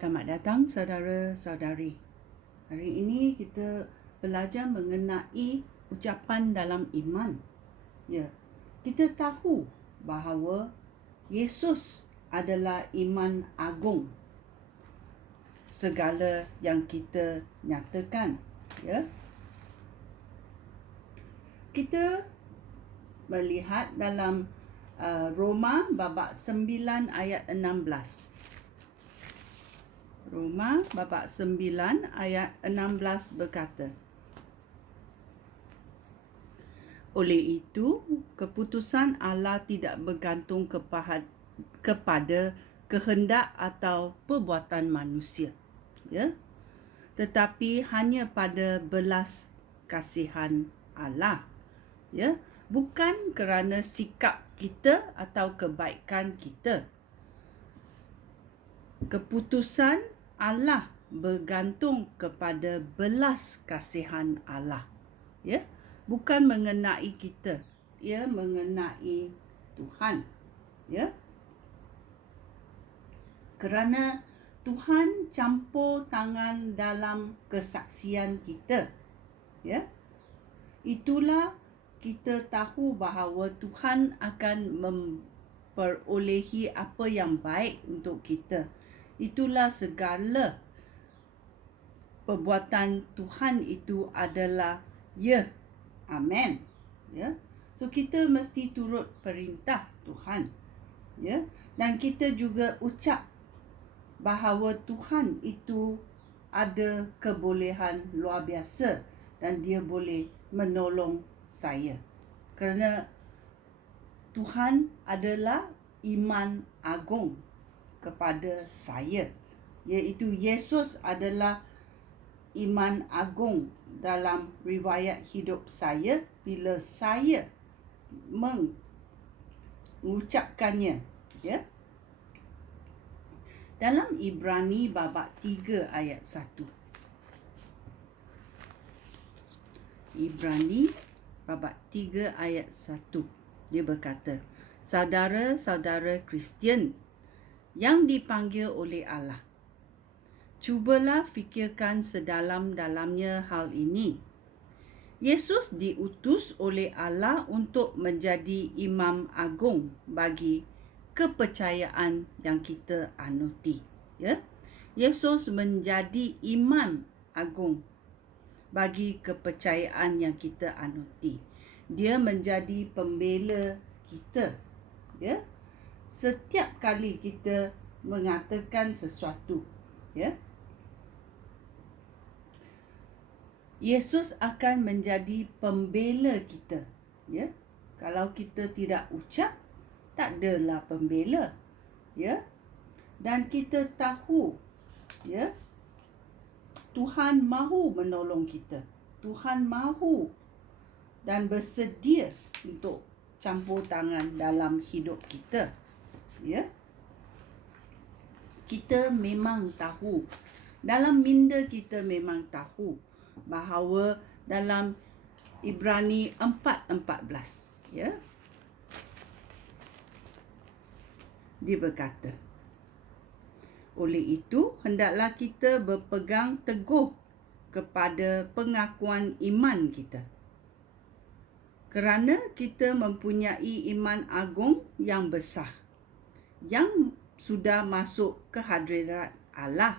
Selamat datang saudara-saudari. Hari ini kita belajar mengenai ucapan dalam iman. Ya, kita tahu bahawa Yesus adalah iman agung segala yang kita nyatakan. Ya, kita melihat dalam Roma babak 9 ayat 16. Roma babak 9 ayat 16 berkata, oleh itu, keputusan Allah tidak bergantung kepada kehendak atau perbuatan manusia, ya, tetapi hanya pada belas kasihan Allah, ya, bukan kerana sikap kita atau kebaikan kita. Keputusan Allah bergantung kepada belas kasihan Allah, ya, bukan mengenai kita, ia mengenai Tuhan, ya. Kerana Tuhan campur tangan dalam kesaksian kita, ya. Itulah kita tahu bahawa Tuhan akan memperolehi apa yang baik untuk kita. Itulah segala perbuatan Tuhan itu adalah ya. Amen. Ya. So kita mesti turut perintah Tuhan. Ya. Dan kita juga ucap bahawa Tuhan itu ada kebolehan luar biasa dan dia boleh menolong saya. Kerana Tuhan adalah iman agung kepada saya, iaitu Yesus adalah iman agung dalam riwayat hidup saya bila saya mengucapkannya, ya. Dalam Ibrani babak 3 ayat 1. Ibrani babak 3 ayat 1. Dia berkata, saudara-saudara Kristian yang dipanggil oleh Allah, cubalah fikirkan sedalam-dalamnya hal ini. Yesus diutus oleh Allah untuk menjadi imam agung bagi kepercayaan yang kita anuti, ya. Yesus menjadi imam agung bagi kepercayaan yang kita anuti. Dia menjadi pembela kita, ya. Setiap kali kita mengatakan sesuatu, ya, Yesus akan menjadi pembela kita, ya. Kalau kita tidak ucap, tak adalah pembela, ya. Dan kita tahu, ya, Tuhan mahu menolong kita. Tuhan mahu dan bersedia untuk campur tangan dalam hidup kita, ya. Kita memang tahu, dalam minda kita memang tahu bahawa dalam Ibrani 4:14, ya, dia berkata, oleh itu hendaklah kita berpegang teguh kepada pengakuan iman kita, kerana kita mempunyai iman agung yang besar yang sudah masuk ke hadirat Allah.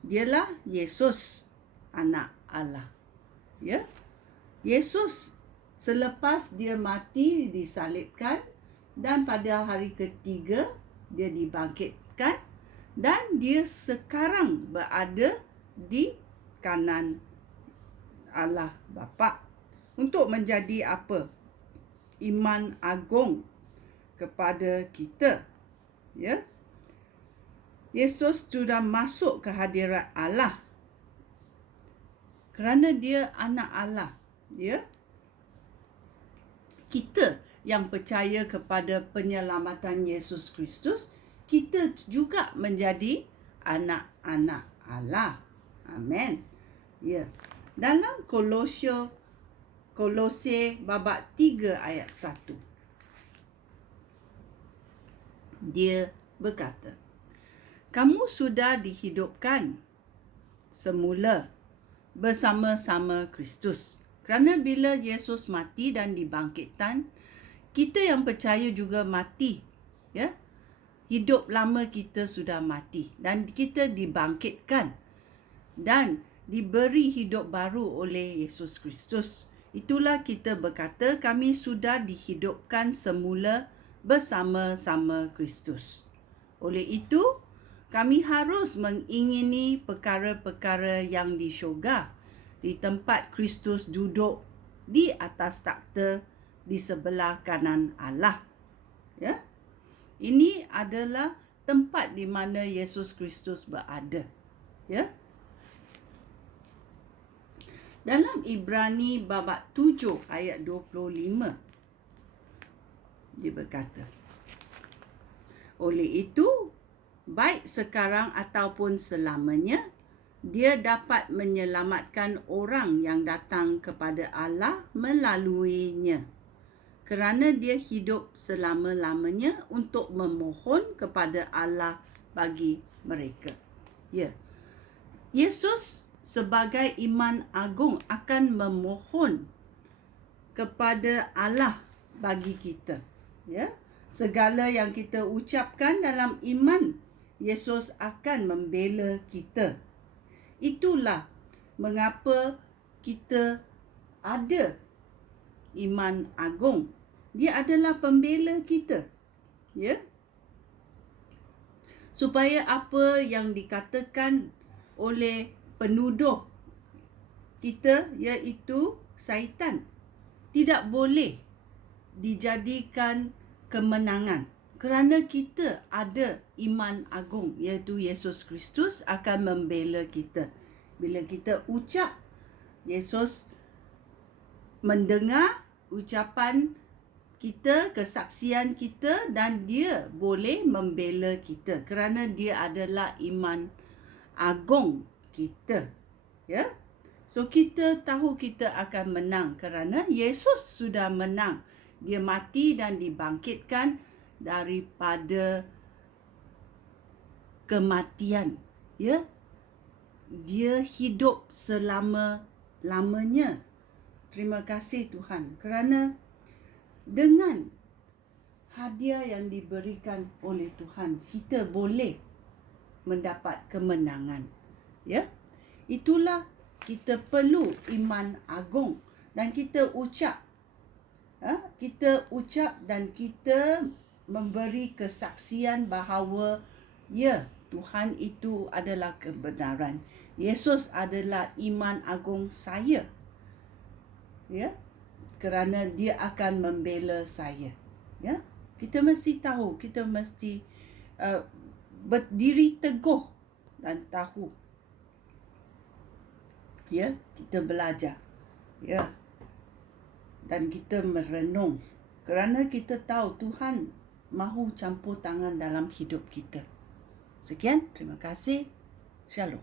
Dialah Yesus, anak Allah, ya. Yesus selepas dia mati disalibkan dan pada hari ketiga dia dibangkitkan dan dia sekarang berada di kanan Allah Bapa untuk menjadi apa? Iman agung kepada kita, ya. Yesus sudah masuk ke hadirat Allah kerana dia anak Allah, ya. Kita yang percaya kepada penyelamatan Yesus Kristus, kita juga menjadi anak-anak Allah. Amen. Ya. Dalam Kolose babak 3 ayat 1. Dia berkata, Kamu sudah dihidupkan semula bersama-sama Kristus. Kerana bila Yesus mati dan dibangkitkan, kita yang percaya juga mati. Ya, hidup lama kita sudah mati dan kita dibangkitkan dan diberi hidup baru oleh Yesus Kristus. Itulah kita berkata kami sudah dihidupkan semula bersama-sama Kristus. Oleh itu, kami harus mengingini perkara-perkara yang di syurga, di tempat Kristus duduk di atas takhta di sebelah kanan Allah. Ya. Ini adalah tempat di mana Yesus Kristus berada. Ya. Dalam Ibrani bab 7 ayat 25, dia berkata, oleh itu, baik sekarang ataupun selamanya, dia dapat menyelamatkan orang yang datang kepada Allah melaluinya. Kerana dia hidup selama-lamanya untuk memohon kepada Allah bagi mereka. Ya. Yesus sebagai iman agung akan memohon kepada Allah bagi kita. Ya. Segala yang kita ucapkan dalam iman, Yesus akan membela kita. Itulah mengapa kita ada iman agung. Dia adalah pembela kita. Ya. Supaya apa yang dikatakan oleh penuduh kita, iaitu syaitan, tidak boleh dijadikan kemenangan. Kerana kita ada iman agung, iaitu Yesus Kristus akan membela kita. Bila kita ucap, Yesus mendengar ucapan kita, kesaksian kita, dan dia boleh membela kita. Kerana dia adalah iman agung kita. Ya. So kita tahu kita akan menang kerana Yesus sudah menang. Dia mati dan dibangkitkan daripada kematian. Ya. Dia hidup selama-lamanya. Terima kasih Tuhan kerana dengan hadiah yang diberikan oleh Tuhan, kita boleh mendapat kemenangan. Ya. Itulah kita perlu iman agung dan kita ucap. Kita ucap dan kita memberi kesaksian bahawa ya, Tuhan itu adalah kebenaran. Yesus adalah iman agung saya. Ya. Kerana dia akan membela saya. Ya. Kita mesti tahu, kita mesti berdiri teguh dan tahu. Ya, kita belajar. Ya. Dan kita merenung. Kerana kita tahu Tuhan mahu campur tangan dalam hidup kita. Sekian, terima kasih. Shalom.